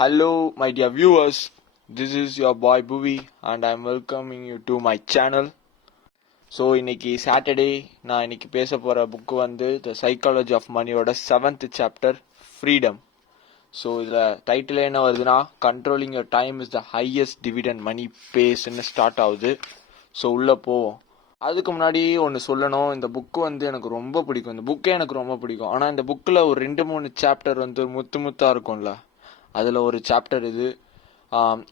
Hello, my dear viewers. This is your boy Bhuvi, and I'm welcoming you to my channel. So இன்னைக்கு Saturday நான் இன்னைக்கு பேச போகிற book வந்து த psychology of மணியோட 7th சாப்டர் ஃப்ரீடம். ஸோ இதில் title என்ன வருதுன்னா controlling your time is the highest dividend money பேஸ்ன்னு ஸ்டார்ட் ஆகுது. ஸோ உள்ளே போவோம். அதுக்கு முன்னாடி ஒன்று சொல்லணும், இந்த புக்கு வந்து எனக்கு ரொம்ப பிடிக்கும். இந்த புக்கே எனக்கு ரொம்ப பிடிக்கும். ஆனால் இந்த புக்கில் ஒரு 2-3 சாப்டர் வந்து முத்தாக இருக்கும்ல, அதில் ஒரு சாப்டர் இது.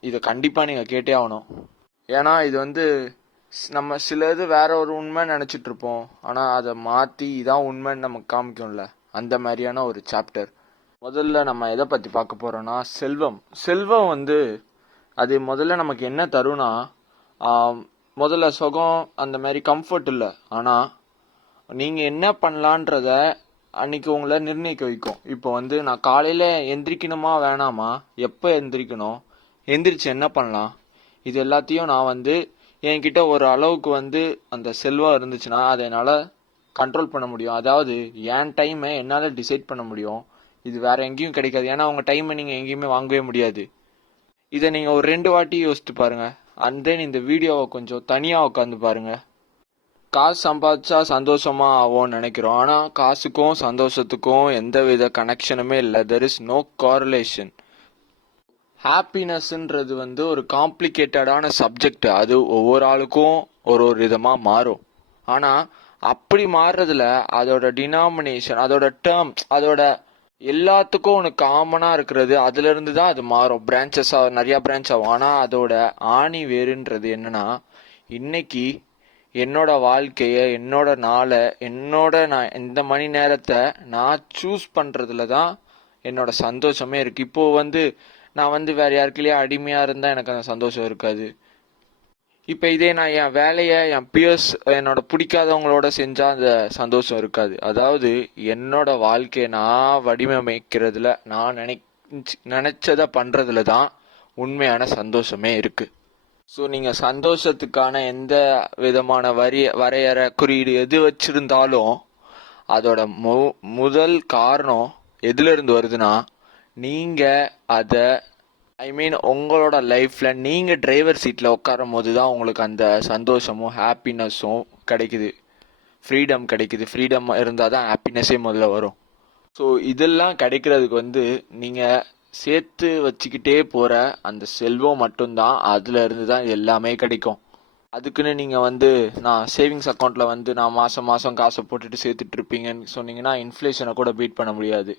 இதை கண்டிப்பாக நீங்கள் கேட்டே ஆகணும். ஏன்னா இது வந்து நம்ம சில இது வேற ஒரு உண்மை நினச்சிட்டு இருப்போம், ஆனால் அதை மாற்றி இதான் உண்மைன்னு நமக்கு காமிக்கும்ல, அந்த மாதிரியான ஒரு சாப்டர். முதல்ல நம்ம எதை பற்றி பார்க்க போகிறோன்னா செல்வம் வந்து அது முதல்ல நமக்கு என்ன தரும்னா, முதல்ல சுகம் அந்த மாதிரி கம்ஃபர்ட் இல்லை, ஆனால் நீங்கள் என்ன பண்ணலான்றத அன்னைக்கு உங்களை நிர்ணயிக்க வைக்கும். இப்போ வந்து நான் காலையில் எந்திரிக்கணுமா வேணாமா, எப்போ எந்திரிக்கணும், எந்திரிச்சு என்ன பண்ணலாம், இது எல்லாத்தையும் நான் வந்து என்கிட்ட ஒரு அளவுக்கு வந்து அந்த செல்வம் இருந்துச்சுன்னா அதை என்னால் கண்ட்ரோல் பண்ண முடியும். அதாவது என் டைமை என்னால் டிசைட் பண்ண முடியும். இது வேற எங்கேயும் கிடைக்காது. ஏன்னா உங்கள் டைமை நீங்கள் எங்கேயுமே வாங்கவே முடியாது. இதை நீங்கள் ஒரு 2 வாட்டி யோசித்து பாருங்கள். அண்ட் தென் இந்த வீடியோவை கொஞ்சம் தனியாக உட்காந்து பாருங்கள். காசு சம்பாதிச்சா சந்தோஷமா ஆகும்னு நினைக்கிறோம், ஆனால் காசுக்கும் சந்தோஷத்துக்கும் எந்த வித கனெக்ஷனுமே இல்லை. There is no correlation. ஹாப்பினஸ்ன்றது வந்து ஒரு காம்ப்ளிகேட்டடான சப்ஜெக்ட். அது ஒவ்வொரு ஆளுக்கும் ஒரு விதமாக மாறும். ஆனால் அப்படி மாறுறதுல அதோட டினாமினேஷன், அதோட டேர்ம், அதோட எல்லாத்துக்கும் ஒன்று காமனாக இருக்கிறது, அதுலேருந்து தான் அது மாறும். பிரான்ச்சஸாக நிறையா பிரான்ச் ஆகும். ஆனால் அதோட ஆணி வேறுன்றது என்னன்னா, இன்னைக்கு என்னோட வாழ்க்கையை, என்னோட நாளை, நான் இந்த மணி நேரத்தை நான் சூஸ் பண்ணுறதுல தான் என்னோட சந்தோஷமே இருக்குது. இப்போது வந்து நான் வந்து வேற யாருக்குள்ளேயே அடிமையாக இருந்தால் எனக்கு அந்த சந்தோஷம் இருக்காது. இப்போ இதே நான் என் வேலையை என் பியர்ஸ் என்னோட பிடிக்காதவங்களோட செஞ்சால் அந்த சந்தோஷம் இருக்காது. அதாவது என்னோட வாழ்க்கையை நான் வடிவமைக்கிறதுல, நான் நினைச்சதை பண்ணுறதுல தான் உண்மையான சந்தோஷமே இருக்குது. ஸோ நீங்கள் சந்தோஷத்துக்கான எந்த விதமான வரையறை குறியீடு எது வச்சிருந்தாலும் அதோட முதல் காரணம் எதுலேருந்து வருதுன்னா, நீங்கள் அதை உங்களோட லைஃப்பில் நீங்கள் டிரைவர் சீட்டில் உட்காரும் போது தான் உங்களுக்கு அந்த சந்தோஷமும் ஹாப்பினஸும் கிடைக்குது, ஃப்ரீடம் கிடைக்குது. ஃப்ரீடம் இருந்தால் தான் ஹாப்பினஸே முதல்ல வரும். ஸோ இதெல்லாம் கிடைக்கிறதுக்கு வந்து நீங்கள் சேர்த்து வச்சுக்கிட்டே போகிற அந்த செல்வம் மட்டும்தான், அதில் இருந்து தான் எல்லாமே கிடைக்கும். அதுக்குன்னு நீங்கள் வந்து நான் சேவிங்ஸ் அக்கௌண்ட்டில் வந்து நான் மாதம் மாதம் காசை போட்டுட்டு சேர்த்துட்டு இருப்பீங்கன்னு சொன்னீங்கன்னா இன்ஃப்ளேஷனை கூட பீட் பண்ண முடியாது.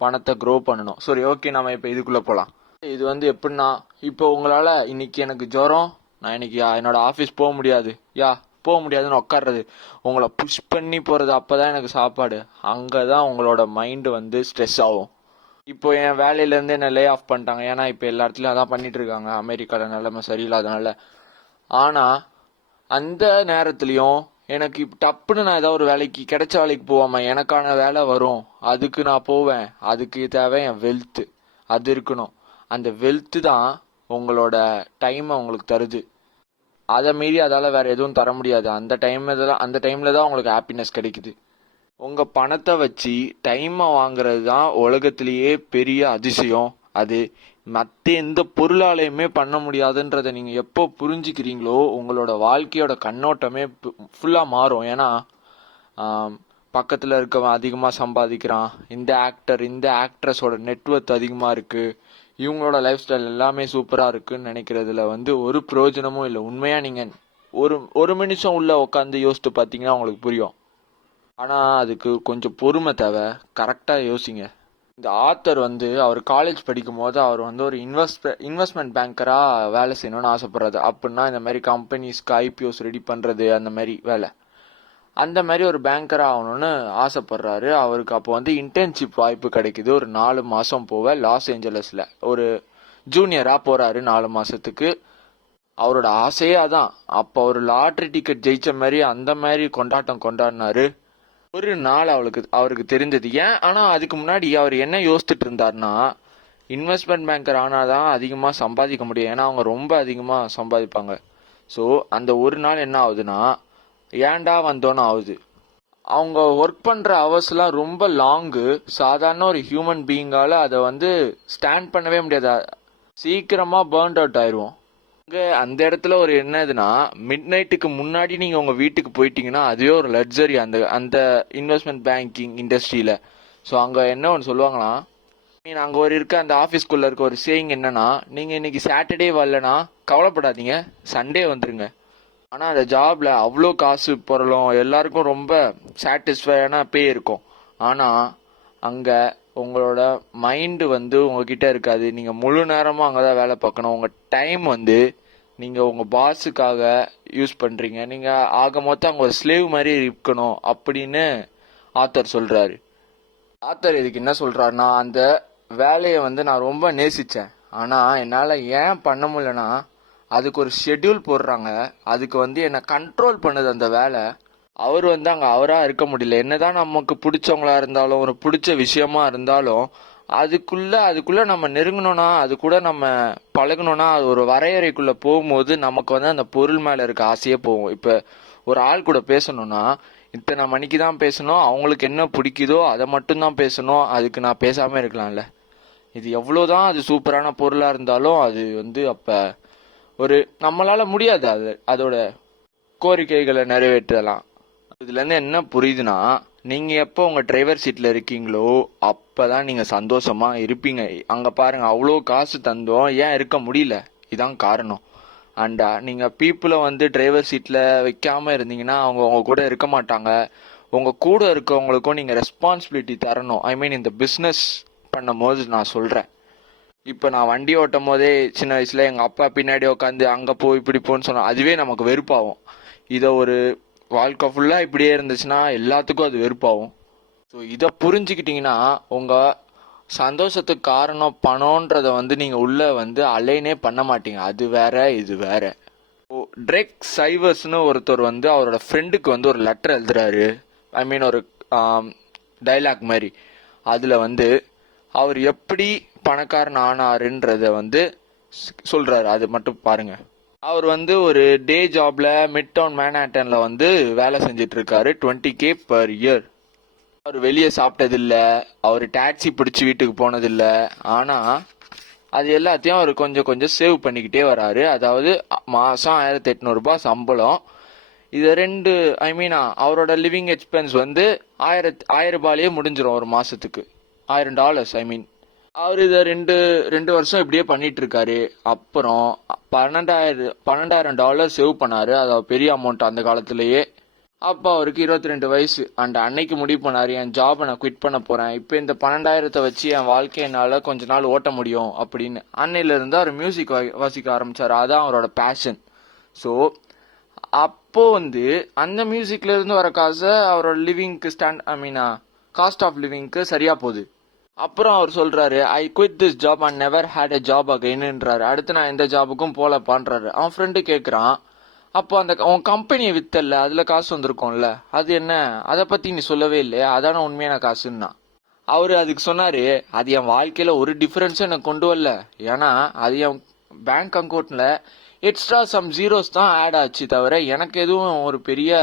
பணத்தை க்ரோ பண்ணணும். சரி, ஓகே, நம்ம இப்போ இதுக்குள்ளே போகலாம். இது வந்து எப்படின்னா, இப்போ உங்களால் இன்னைக்கு எனக்கு ஜுரம், நான் இன்னைக்கு என்னோட ஆஃபீஸ் போக முடியாதுன்னு உட்கார்றது, உங்களை புஷ் பண்ணி போகிறது, அப்போ தான் எனக்கு சாப்பாடு. அங்கே தான் உங்களோட மைண்டு வந்து ஸ்ட்ரெஸ் ஆகும். இப்போ என் வேலையிலேருந்து என்னை லே ஆஃப் பண்ணிட்டாங்க. ஏன்னா இப்போ எல்லா இடத்துலையும் அதான் பண்ணிட்டு இருக்காங்க, அமெரிக்காவில் நிலைமை சரியில்லாதனால. ஆனால் அந்த நேரத்துலையும் எனக்கு இப்போ டப்புன்னு நான் ஏதாவது ஒரு வேலைக்கு கிடைச்ச வேலைக்கு போவாமல் எனக்கான வேலை வரும், அதுக்கு நான் போவேன். அதுக்கு தேவை என் வெல்த்து, அது இருக்கணும். அந்த வெல்த்து தான் உங்களோட டைமை உங்களுக்கு தருது. அதை மீறி அதால் வேற எதுவும் தர முடியாது. அந்த டைமில் தான் உங்களுக்கு ஹாப்பினஸ் கிடைக்குது. உங்கள் பணத்தை வச்சு டைமை வாங்குறது தான் உலகத்திலேயே பெரிய அதிசயம். அது மற்ற எந்த பொருளாலையுமே பண்ண முடியாதுன்றதை நீங்கள் எப்போ புரிஞ்சுக்கிறீங்களோ உங்களோட வாழ்க்கையோட கண்ணோட்டமே ஃபுல்லாக மாறும். ஏன்னா பக்கத்தில் இருக்கவன் அதிகமாக சம்பாதிக்கிறான், இந்த ஆக்ட்ரஸோட நெட்வொர்த் அதிகமாக இருக்குது, இவங்களோட லைஃப் ஸ்டைல் எல்லாமே சூப்பராக இருக்குன்னு நினைக்கிறதுல வந்து ஒரு பிரயோஜனமும் இல்லை. உண்மையாக நீங்கள் ஒரு நிமிஷம் உள்ள உட்காந்து யோசித்து பார்த்தீங்கன்னா உங்களுக்கு புரியும். ஆனால் அதுக்கு கொஞ்சம் பொறுமை தேவை. கரெக்டாக யோசிங்க. இந்த ஆத்தர் வந்து அவர் காலேஜ் படிக்கும் போது அவர் வந்து ஒரு இன்வெஸ்ட்மெண்ட் பேங்கராக வேலை செய்யணும்னு ஆசைப்படுறாரு. அப்படின்னா இந்த மாதிரி கம்பெனிஸ்க்கு ஐபிஓஸ் ரெடி பண்ணுறது, அந்த மாதிரி வேலை, அந்த மாதிரி ஒரு பேங்கராக ஆகணும்னு ஆசைப்படுறாரு. அவருக்கு அப்போ வந்து இன்டர்ன்ஷிப் வாய்ப்பு கிடைக்குது. ஒரு 4 மாதம் போக லாஸ் ஏஞ்சலஸில் ஒரு ஜூனியராக போகிறாரு 4 மாதத்துக்கு. அவரோட ஆசையே அதான். அப்போ ஒரு லாட்ரி டிக்கெட் ஜெயிச்ச மாதிரி அந்த மாதிரி கொண்டாடினாரு. ஒரு நாள் அவருக்கு தெரிஞ்சது ஏன். ஆனால் அதுக்கு முன்னாடி அவர் என்ன யோசிச்சுட்டு இருந்தார்னா, இன்வெஸ்ட்மெண்ட் பேங்கர் ஆனாதான் அதிகமாக சம்பாதிக்க முடியும். ஏன்னா அவங்க ரொம்ப அதிகமாக சம்பாதிப்பாங்க. ஸோ அந்த ஒரு நாள் என்ன ஆகுதுன்னா, ஏன்டா வந்தோன்னு ஆகுது. அவங்க ஒர்க் பண்ணுற ஹவர்ஸ்லாம் ரொம்ப லாங்கு. சாதாரண ஒரு ஹியூமன் பீயிங்கால் அதை வந்து ஸ்டாண்ட் பண்ணவே முடியாது. சீக்கிரமாக பேர்ன்ட் அவுட் ஆயிடுவோம். இங்கே அந்த இடத்துல ஒரு என்னதுன்னா, மிட் நைட்டுக்கு முன்னாடி நீங்கள் உங்கள் வீட்டுக்கு போயிட்டீங்கன்னா அதுவே ஒரு லக்ஸரி அந்த அந்த இன்வெஸ்ட்மெண்ட் பேங்கிங் இண்டஸ்ட்ரியில். ஸோ அங்கே என்ன ஒன்று சொல்லுவாங்கன்னா, மீன் அங்கே ஒரு இருக்க அந்த ஆஃபீஸ்க்குள்ளே இருக்க ஒரு சேயிங் என்னன்னா, நீங்கள் இன்னைக்கு சாட்டர்டே வரலனா கவலைப்படாதீங்க, சண்டே வந்துருங்க. ஆனால் அந்த ஜாபில் அவ்வளோ காசு பொருளும் எல்லாருக்கும் ரொம்ப சாட்டிஸ்ஃபைடான பே இருக்கும். ஆனால் அங்கே உங்களோட மைண்டு வந்து உங்ககிட்ட இருக்காது. நீங்கள் முழு நேரமும் அங்கே தான் வேலை பார்க்கணும். உங்கள் டைம் வந்து நீங்கள் உங்கள் பாஸுக்காக யூஸ் பண்ணுறீங்க. நீங்கள் ஆக மொத்தம் அங்கே ஒரு ஸ்லேவ் மாதிரி இருக்கணும் அப்படின்னு ஆத்தர் சொல்கிறாரு. ஆத்தர் இதுக்கு என்ன சொல்கிறாருன்னா, அந்த வேலையை வந்து நான் ரொம்ப நேசித்தேன், ஆனால் என்னால் ஏன் பண்ண முடியலன்னா அதுக்கு ஒரு ஷெட்யூல் போடுறாங்க. அதுக்கு வந்து என்னை கண்ட்ரோல் பண்ணுது அந்த வேலை. அவர் வந்து அங்கே அவராக இருக்க முடியல. என்னதான் நமக்கு பிடிச்சவங்களா இருந்தாலும் ஒரு பிடிச்ச விஷயமா இருந்தாலும் அதுக்குள்ளே நம்ம நெருங்கணும்னா அது கூட நம்ம பழகணும்னா அது ஒரு வரையறைக்குள்ளே போகும்போது நமக்கு வந்து அந்த பொருள் மேலே இருக்க ஆசையே போகும். இப்போ ஒரு ஆள் கூட பேசணும்னா இத்தனை மணிக்கு தான் பேசணும், அவங்களுக்கு என்ன பிடிக்குதோ அதை மட்டும்தான் பேசணும், அதுக்கு நான் பேசாமல் இருக்கலாம்ல. இது எவ்வளோதான் அது சூப்பரான பொருளாக இருந்தாலும் அது வந்து அப்போ ஒரு நம்மளால முடியாது அதோட கோரிக்கைகளை நிறைவேற்றலாம். இதுலேருந்து என்ன புரியுதுன்னா, நீங்கள் எப்போ உங்கள் டிரைவர் சீட்டில் இருக்கீங்களோ அப்போ தான் நீங்கள் சந்தோஷமாக இருப்பீங்க. அங்கே பாருங்கள், அவ்வளோ காசு தந்தோம் ஏன் இருக்க முடியல, இதான் காரணம். அண்டா நீங்கள் பீப்புளை வந்து டிரைவர் சீட்டில் வைக்காமல் இருந்தீங்கன்னா அவங்க உங்கள் கூட இருக்க மாட்டாங்க. உங்கள் கூட இருக்கவங்களுக்கும் நீங்கள் ரெஸ்பான்சிபிலிட்டி தரணும். ஐ மீன் இந்த பிஸ்னஸ் பண்ணும் போது நான் சொல்கிறேன். இப்போ நான் வண்டி ஓட்டும் போதே சின்ன வயசில் எங்கள் அப்பா பின்னாடி உட்காந்து அங்கே போ இப்படி போன்னு சொன்னால் அதுவே நமக்கு வெறுப்பாகும். இதை ஒரு வாழ்க்கை ஃபுல்லாக இப்படியே இருந்துச்சுன்னா எல்லாத்துக்கும் அது வெறுப்பாகும். ஸோ இதை புரிஞ்சுக்கிட்டிங்கன்னா உங்கள் சந்தோஷத்துக்கு காரணம் பணன்றதை வந்து நீங்கள் உள்ளே வந்து அலைனே பண்ண மாட்டீங்க. அது வேற இது வேற. ஓ, ட்ரெக் சைவர்ஸ்னு ஒருத்தர் வந்து அவரோட ஃப்ரெண்டுக்கு வந்து ஒரு லெட்டர் எழுதுறாரு. ஐ மீன் ஒரு டைலாக் மாதிரி. அதில் வந்து அவர் எப்படி பணக்காரன் ஆனாருன்றத வந்து சொல்றாரு. அது மட்டும் பாருங்க. அவர் வந்து ஒரு டே ஜாப்ல மிட் டவுன் மேன்ஹாட்டன்ல வந்து வேலை செஞ்சுட்டு இருக்காரு. 20K per year. அவர் வெளியே சாப்பிட்டதில்ல, அவர் டாக்ஸி பிடிச்சி வீட்டுக்கு போனதில்ல. ஆனா அது எல்லாத்தையும் அவர் கொஞ்சம் கொஞ்சம் சேவ் பண்ணிக்கிட்டே வராரு. அதாவது மாசம் 1800 ரூபாய் சம்பளம். இது ரெண்டு ஐ மீன் அவரோட லிவிங் எக்ஸ்பென்ஸ் வந்து 1000 ரூபாயிலேயே முடிஞ்சிடும் ஒரு மாசத்துக்கு. $1000 ஐ மீன். அவர் இதை ரெண்டு வருஷம் இப்படியே பண்ணிட்டு இருக்காரு. அப்புறம் $12,000 சேவ் பண்ணாரு. அது பெரிய அமௌண்ட் அந்த காலத்திலேயே. அப்போ அவருக்கு 22 வயசு. அண்ட் அன்னைக்கு முடிவு பண்ணாரு, என் ஜாபை நான் குவிட் பண்ண போறேன், இப்போ இந்த 12,000 வச்சு என் வாழ்க்கை என்னால் கொஞ்ச நாள் ஓட்ட முடியும் அப்படின்னு. அன்னையில இருந்து அவர் மியூசிக் வாசிக்க ஆரம்பிச்சாரு. அதான் அவரோட பேஷன். ஸோ அப்போ வந்து அந்த மியூசிக்ல இருந்து வர காசை அவரோட லிவிங்க்கு காஸ்ட் ஆஃப் லிவிங்க்கு சரியா போகுது. அப்புறம் அவர் சொல்றாரு, I quit this job and never had a job அகைன்ன்றாரு. அடுத்து நான் எந்த ஜாபுக்கும் போலப்பான்றாரு. அவன் ஃப்ரெண்டு கேட்குறான், அப்போ அந்த உன் கம்பெனியை வித்தல்ல, அதுல காசு வந்திருக்கும்ல, அது என்ன, அதை பத்தி நீ சொல்லவே இல்லையா, அதான உண்மையான காசுன்னா. அவரு அதுக்கு சொன்னாரு, அது என் வாழ்க்கையில ஒரு டிஃபரன்ஸும் எனக்கு கொண்டு வரல. ஏன்னா அது என் பேங்க் அக்கௌண்ட்ல எக்ஸ்ட்ரா சம் ஜீரோஸ் தான் ஆட் ஆச்சு தவிர எனக்கு எதுவும் ஒரு பெரிய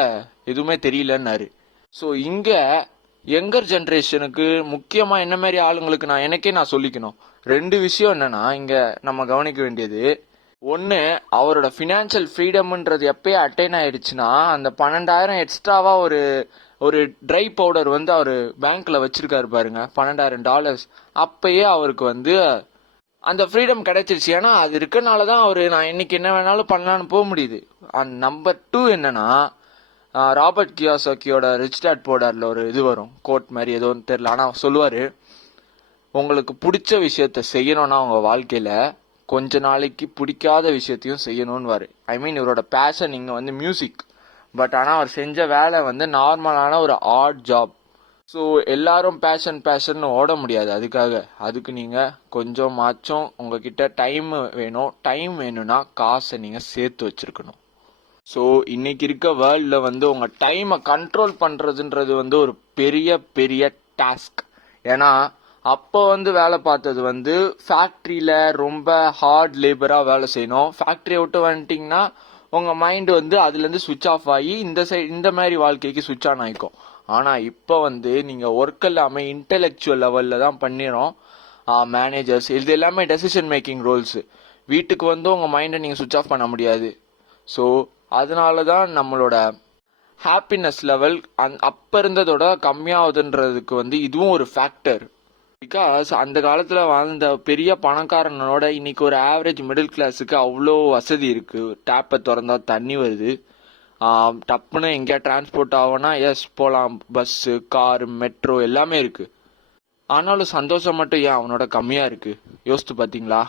எதுவுமே தெரியலன்னாரு. ஸோ இங்க யங்கர் ஜென்ரேஷனுக்கு முக்கியமா என்ன மாதிரி ஆளுங்களுக்கு நான் சொல்லிக்கணும். ரெண்டு விஷயம் என்னன்னா இங்க நம்ம கவனிக்க வேண்டியது. ஒன்னு, அவரோட பினான்சியல் ஃப்ரீடம்ன்றது எப்பயே அட்டைன் ஆயிடுச்சுன்னா அந்த 12,000 எக்ஸ்ட்ராவா ஒரு ட்ரை பவுடர் வந்து அவரு பேங்க்ல வச்சிருக்காரு பாருங்க, $12,000. அப்பயே அவருக்கு வந்து அந்த ஃப்ரீடம் கிடைச்சிருச்சு. ஏன்னா அது இருக்கனாலதான் அவரு நான் இன்னைக்கு என்ன வேணாலும் பண்ணலான்னு போக முடியுது. அண்ட் நம்பர் 2 என்னன்னா, ராபர்ட் கியோசாக்கியோட ரிச் டாட் புவர் டாட்ல ஒரு இது வரும், கோட் மாதிரி ஏதோன்னு தெரியல, ஆனா சொல்லுவாரு, உங்களுக்கு பிடிச்ச விஷயத்த செய்யணும்னா உங்க வாழ்க்கையில கொஞ்ச நாளைக்கு பிடிக்காத விஷயத்தையும் செய்யணும்னு. ஐ மீன் இவரோட பேஷன் இங்க வந்து மியூசிக். பட் ஆனா அவர் செஞ்ச வேலை வந்து நார்மலான ஒரு ஆர்ட் ஜாப். ஸோ எல்லாரும் பேஷன் ஓட முடியாது. அதுக்கு நீங்க கொஞ்சமாச்சும் உங்ககிட்ட டைம் வேணும். டைம் வேணும்னா காசை நீங்க சேர்த்து வச்சிருக்கணும். ஸோ இன்னைக்கு இருக்க வேர்ல்டில் வந்து உங்கள் டைமை கண்ட்ரோல் பண்ணுறதுன்றது வந்து ஒரு பெரிய பெரிய டாஸ்க். ஏன்னா அப்போ வந்து வேலை பார்த்தது வந்து ஃபேக்ட்ரியில் ரொம்ப ஹார்ட் லேபராக வேலை செய்யணும். ஃபேக்ட்ரியை விட்டு வந்துட்டிங்கன்னா உங்கள் மைண்டு வந்து அதுலேருந்து சுவிட்ச் ஆஃப் ஆகி இந்த மாதிரி வாழ்க்கைக்கு சுவிட்ச் ஆன் ஆகிக்கும். ஆனால் இப்போ வந்து நீங்கள் ஒர்க் எல்லாமே இன்டெலெக்சுவல் லெவலில் தான் பண்ணிடுறோம். மேனேஜர்ஸ் இது எல்லாமே டெசிஷன் மேக்கிங் ரோல்ஸு. வீட்டுக்கு வந்து உங்கள் மைண்டை நீங்கள் சுவிட்ச் ஆஃப் பண்ண முடியாது. ஸோ அதனால தான் நம்மளோட ஹாப்பினஸ் லெவல் அப்போ இருந்ததோட கம்மியாகுதுன்றதுக்கு வந்து இதுவும் ஒரு ஃபேக்டர். பிகாஸ் அந்த காலத்தில் வாழ்ந்த பெரிய பணக்காரனோட இன்னைக்கு ஒரு ஆவரேஜ் மிடில் கிளாஸுக்கு அவ்வளோ வசதி இருக்குது. டேப்பை திறந்தா தண்ணி வருது. டப்புன்னு எங்கேயா டிரான்ஸ்போர்ட் ஆகும்னா எஸ் போகலாம். பஸ்ஸு, காரு, மெட்ரோ எல்லாமே இருக்குது. ஆனாலும் சந்தோஷம் மட்டும் ஏன் அவனோட கம்மியாக இருக்குது? யோசித்து பார்த்தீங்களா?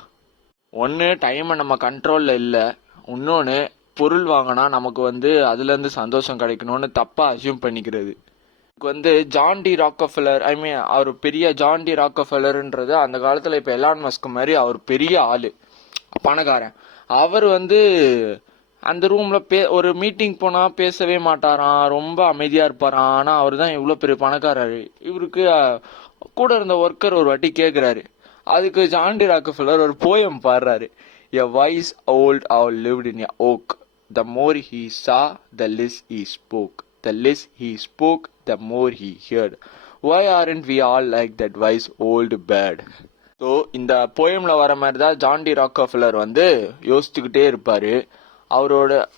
ஒன்று டைமை நம்ம கண்ட்ரோலில் இல்லை, இன்னொன்று பொருள் வாங்கினா நமக்கு வந்து அதுலேருந்து சந்தோஷம் கிடைக்கணும்னு தப்பாக அசியூம் பண்ணிக்கிறது. வந்து ஜான் டி ராக்கஃபெல்லர், அவர் பெரிய ஜான் டி ராக்கஃபெல்லர்ன்றது அந்த காலத்தில் இப்போ எலான் மஸ்க் மாதிரி அவர் பெரிய ஆள், பணக்காரன். அவர் வந்து அந்த ரூமில் ஒரு மீட்டிங் போனால் பேசவே மாட்டாராம், ரொம்ப அமைதியாக இருப்பாராம். ஆனால் அவர் தான் இவ்வளோ பெரிய பணக்காரர். இவருக்கு கூட இருந்த ஒர்க்கர் ஒரு வாட்டி கேட்குறாரு. அதுக்கு ஜான் டி ராக்கஃபெல்லர் ஒரு போயம் பாடுறாரு. A wise old owl lived in a oak. The more he saw, the less he spoke. The less he spoke, the more he heard. Why aren't we all like that wise old bird? So இந்த போயம்ல வர மாதிரி தான் John D Rockefeller வந்து யோசிச்சுக்கிட்டே இருப்பாரு.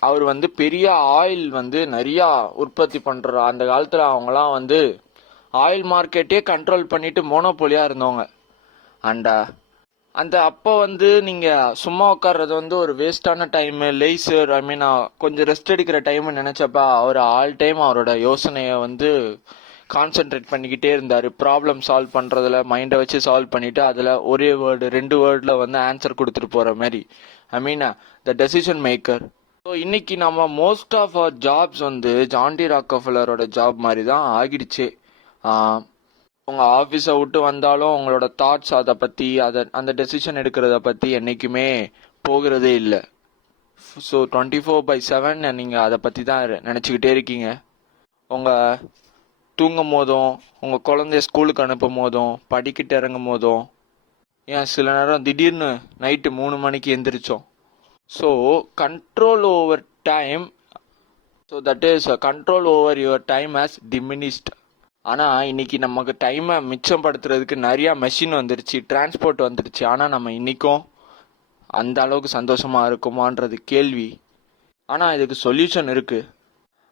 அவர் வந்து பெரிய oil வந்து நிறையா உற்பத்தி பண்ற அந்த காலத்துல அவங்கலாம் வந்து ஆயில் மார்க்கெட்டே கண்ட்ரோல் பண்ணிட்டு மோனோபோலியா இருந்தவங்க. அந்த அப்போ வந்து நீங்கள் சும்மா உட்கார்றது வந்து ஒரு வேஸ்டான டைமு, லேசர், கொஞ்சம் ரெஸ்ட் எடுக்கிற டைம்னு நினச்சப்ப அவர் ஆல் டைம் அவரோட யோசனையை வந்து கான்சென்ட்ரேட் பண்ணிக்கிட்டே இருந்தார். ப்ராப்ளம் சால்வ் பண்ணுறதுல மைண்டை வச்சு சால்வ் பண்ணிவிட்டு அதில் ஒரே வேர்டு 2 வேர்டில் வந்து ஆன்சர் கொடுத்துட்டு போகிற மாதிரி த டெசிஷன் மேக்கர். ஸோ இன்னைக்கு நம்ம மோஸ்ட் ஆஃப் அவர் ஜாப்ஸ் வந்து ஜான் டி ராக்கஃபெல்லரோட ஜாப் மாதிரி தான் ஆகிடுச்சே. உங்கள் ஆஃபீஸை விட்டு வந்தாலும் உங்களோட தாட்ஸ் அதை பற்றி அந்த டெசிஷன் எடுக்கிறத பற்றி என்றைக்குமே போகிறதே இல்லை. ஸோ 24/7 நீங்கள் அதை பற்றி தான் நினச்சிக்கிட்டே இருக்கீங்க. உங்கள் தூங்கும் போதும், உங்கள் குழந்தைய ஸ்கூலுக்கு அனுப்பும் போதும், படிக்கிட்டு இறங்கும் போதும், ஏன் சில நேரம் திடீர்னு நைட்டு 3 மணிக்கு எந்திரிச்சோம். So control over time, so that is control over your time has diminished. ஆனால் இன்னைக்கு நமக்கு டைமை மிச்சப்படுத்துறதுக்கு நிறையா மெஷின் வந்துருச்சு, டிரான்ஸ்போர்ட் வந்துருச்சு. ஆனால் நம்ம இன்றைக்கும் அந்த அளவுக்கு சந்தோஷமாக இருக்குமான்றது கேள்வி. ஆனால் இதுக்கு சொல்யூஷன் இருக்குது.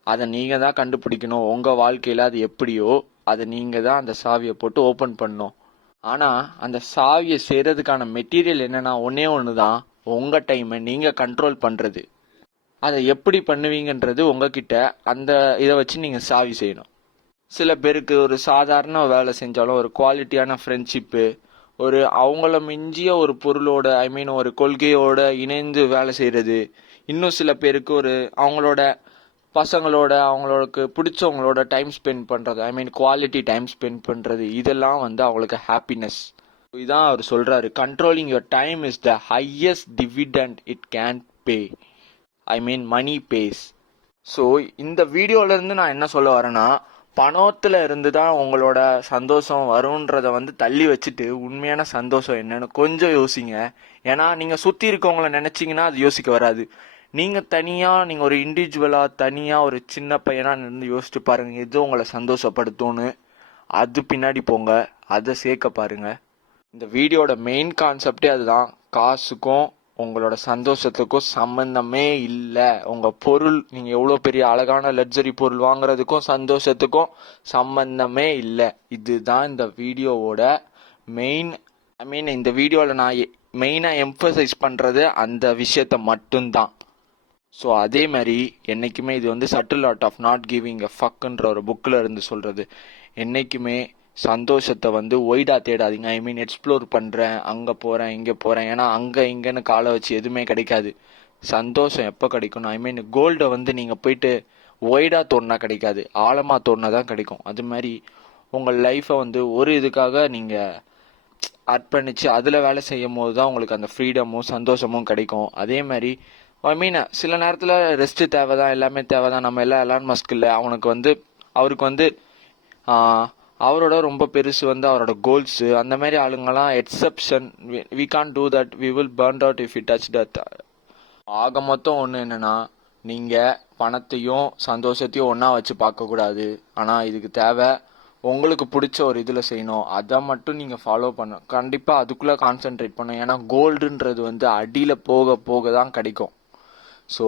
அதை நீங்கள் தான் கண்டுபிடிக்கணும். உங்கள் வாழ்க்கையில் அது எப்படியோ அதை நீங்கள் தான் அந்த சாவியை போட்டு ஓப்பன் பண்ணணும். ஆனால் அந்த சாவியை செய்கிறதுக்கான மெட்டீரியல் என்னென்னா ஒன்றே ஒன்று தான், உங்கள் டைமை நீங்கள் கண்ட்ரோல் பண்ணுறது. அதை எப்படி பண்ணுவீங்கன்றது உங்ககிட்ட. அந்த இதை வச்சு நீங்கள் சாவி செய்யணும். சில பேருக்கு ஒரு சாதாரண வேலை செஞ்சாலும் ஒரு குவாலிட்டியான ஃப்ரெண்ட்ஷிப்பு, ஒரு அவங்கள மிஞ்சிய ஒரு பொருளோட ஒரு கொள்கையோட இணைந்து வேலை செய்கிறது. இன்னும் சில பேருக்கு ஒரு அவங்களோட பசங்களோட அவங்களுக்கு பிடிச்சவங்களோட டைம் ஸ்பெண்ட் பண்ணுறது, குவாலிட்டி டைம் ஸ்பெண்ட் பண்ணுறது, இதெல்லாம் வந்து அவங்களுக்கு ஹாப்பினஸ். இதான் அவர் சொல்கிறாரு, controlling your time is the highest dividend it can pay. Money pays. So இந்த வீடியோலேருந்து நான் என்ன சொல்ல வரேன்னா, பணத்தில் இருந்து தான் உங்களோட சந்தோஷம் வரும்ன்றதை வந்து தள்ளி வச்சுட்டு உண்மையான சந்தோஷம் என்னன்னு கொஞ்சம் யோசிங்க. ஏன்னா நீங்கள் சுற்றி இருக்கவங்கள நினச்சிங்கன்னா அது யோசிக்க வராது. நீங்கள் தனியாக, நீங்கள் ஒரு இண்டிவிஜுவலாக தனியாக ஒரு சின்ன பையனாக இருந்து யோசிச்சு பாருங்கள் எது உங்களை சந்தோஷப்படுத்தும்னு. அது பின்னாடி போங்க, அதை சேர்க்க பாருங்கள். இந்த வீடியோட மெயின் கான்செப்டே அதுதான். காசுக்கும் உங்களோட சந்தோஷத்துக்கும் சம்பந்தமே இல்லை. உங்கள் பொருள், நீங்கள் எவ்வளோ பெரிய அழகான லக்ஸரி பொருள் வாங்குறதுக்கும் சந்தோஷத்துக்கும் சம்பந்தமே இல்லை. இதுதான் இந்த வீடியோவோட மெயின். இந்த வீடியோவில் நான் மெயினாக எம்ஃபசைஸ் பண்ணுறது அந்த விஷயத்த மட்டும்தான். ஸோ அதே மாதிரி என்றைக்குமே இது வந்து subtle art of not giving a ஃபக்குன்ற ஒரு புக்கில் இருந்து சொல்கிறது. என்றைக்குமே சந்தோஷத்தை வந்து ஒய்டா தேடாதீங்க. எக்ஸ்ப்ளோர் பண்ணுறேன், அங்கே போகிறேன், இங்கே போகிறேன், ஏன்னா அங்கே இங்கேன்னு காலை வச்சு எதுவுமே கிடைக்காது. சந்தோஷம் எப்போ கிடைக்கணும், கோல்டை வந்து நீங்கள் போயிட்டு ஒய்டாக தோணுனா கிடைக்காது, ஆழமாக தோணுனா தான் கிடைக்கும். அது மாதிரி உங்கள் லைஃப்பை வந்து ஒரு இதுக்காக நீங்கள் அர்ப்பணித்து அதில் வேலை செய்யும் போது தான் உங்களுக்கு அந்த ஃப்ரீடமும் சந்தோஷமும் கிடைக்கும். அதே மாதிரி சில நேரத்தில் ரெஸ்ட்டு தேவை தான், எல்லாமே தேவை தான். நம்ம எல்லாம் எலான் மஸ்க் இல்லை, அவருக்கு வந்து அவரோட ரொம்ப பெருசு வந்து அவரோட கோல்ஸு. அந்த மாதிரி ஆளுங்கெல்லாம் exception. We can't do that, we will burn out if we touch that. ஆக மொத்தம் ஒன்று என்னென்னா, நீங்கள் பணத்தையும் சந்தோஷத்தையும் ஒன்றா வச்சு பார்க்கக்கூடாது. ஆனால் இதுக்கு தேவை உங்களுக்கு பிடிச்ச ஒரு இதில் செய்யணும். அதை மட்டும் நீங்கள் ஃபாலோ பண்ணணும். கண்டிப்பாக அதுக்குள்ளே கான்சென்ட்ரேட் பண்ணணும். ஏன்னா கோல்டுன்றது வந்து அடியில் போக போக தான் கிடைக்கும். ஸோ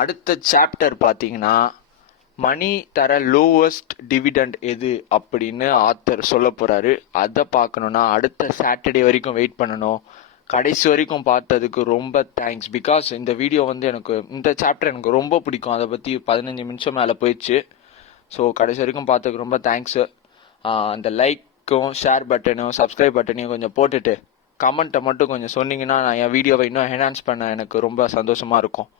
அடுத்த சாப்டர் பார்த்தீங்கன்னா மணி தர லோவஸ்ட் டிவிடெண்ட் எது அப்படின்னு ஆத்தர் சொல்ல போகிறாரு. அதை பார்க்கணுன்னா அடுத்த சாட்டர்டே வரைக்கும் வெயிட் பண்ணணும். கடைசி வரைக்கும் பார்த்ததுக்கு ரொம்ப தேங்க்ஸ். பிகாஸ் இந்த வீடியோ வந்து இந்த சாப்டர் எனக்கு ரொம்ப பிடிக்கும். அதை பற்றி 15 நிமிஷம் மேலே போயிடுச்சு. ஸோ கடைசி வரைக்கும் பார்த்ததுக்கு ரொம்ப தேங்க்ஸு. அந்த லைக்கும் ஷேர் பட்டனும் சப்ஸ்கிரைப் பட்டனையும் கொஞ்சம் போட்டுட்டு கமெண்ட்டை மட்டும் கொஞ்சம் சொன்னீங்கன்னா நான் என் வீடியோவை இன்னும் என்ஹான்ஸ் பண்ண எனக்கு ரொம்ப சந்தோஷமாக இருக்கும்.